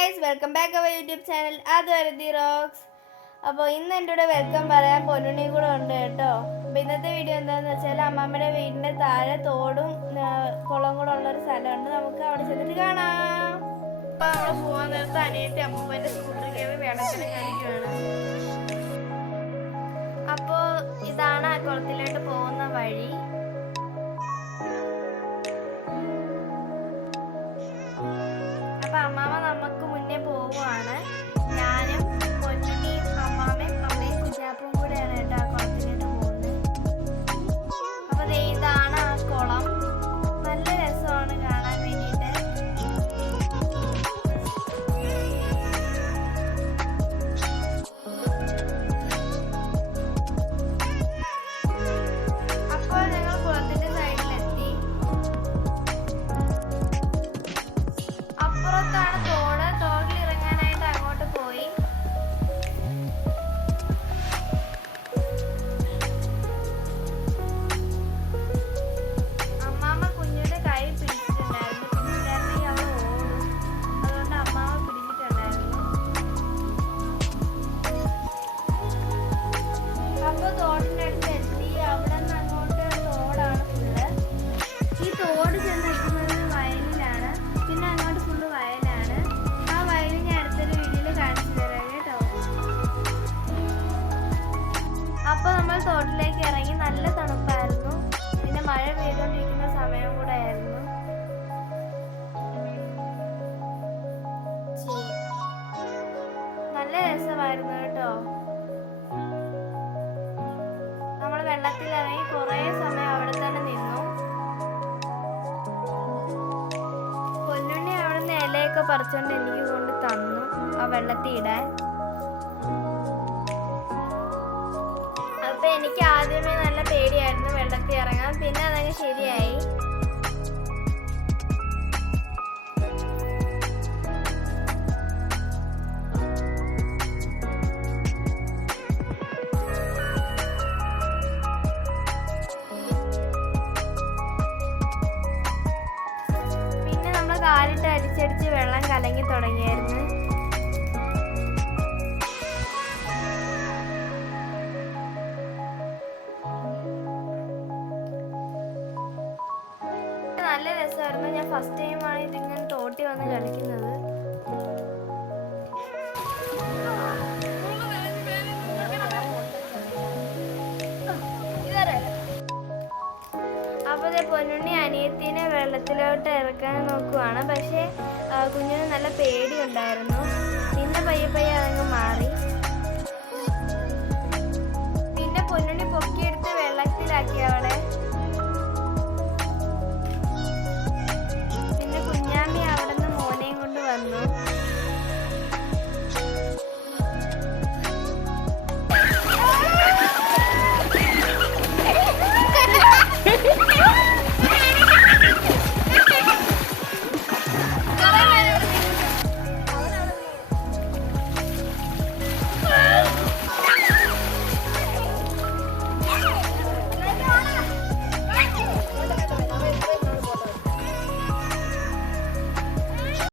Guys welcome back our YouTube channel അത് Varuthi rocks. അപ്പോൾ ഇന്ന് എന്റെ കൂടെ വെൽക്കം പറയാൻ പൊന്നുണ്ണി കൂടെ ഉണ്ട് കേട്ടോ. അപ്പോൾ ഇന്നത്തെ വീഡിയോ എന്താണെന്ന് വെച്ചാൽ അമ്മമ്മയുടെ വീടിന്റെ താഴെ തോടും കുളം കൂടെ ഉള്ളൊരു സ്ഥലമുണ്ട്. നമുക്ക് അവിടെ ചെന്നിട്ട് കാണാം. അപ്പോൾ നമ്മൾ പോകാൻ നേരത്ത് അനിയത്തി അമ്മമ്മേന്റെ സ്കൂട്ടർ കയറി വെള്ളത്തിൽ കാണിക്കുകയാണ് അപ്പോൾ ഇതാണ് ആ കുളത്തിലോട്ട് പോകുന്ന വഴി. അപ്പം അമ്മാമ നമുക്ക് പോവുകയാണ് നമ്മൾ കുറെ സമയം അവിടെ തന്നെ നിന്നു. പൊന്നുണ്ണി അവിടുന്ന് ഇലയൊക്കെ പറിച്ചോണ്ട് എനിക്ക് കൊണ്ട് തന്നു ആ വെള്ളത്തിൽ ഇടാൻ. അപ്പൊ എനിക്ക് ആദ്യമേ നല്ല പേടിയായിരുന്നു വെള്ളത്തിൽ ഇറങ്ങാൻ. പിന്നെ അതങ്ങ് ശരിയായി. കാലിട്ട് അടിച്ചടിച്ച് വെള്ളം കലങ്ങി തുടങ്ങിയായിരുന്നു. നല്ല രസമായിരുന്നു. ഞാൻ ഫസ്റ്റ് ടൈമാണ് ഇതിങ്ങനെ തോട്ടി വന്ന് കളിക്കുന്നത്. പൊന്നുണ്ണി അനിയത്തിനെ വെള്ളത്തിലോട്ട് ഇറക്കാൻ നോക്കുവാണ്. പക്ഷേ കുഞ്ഞിന് നല്ല പേടിയുണ്ടായിരുന്നു. പിന്നെ പയ്യെ പയ്യെ അതങ്ങ് മാറി.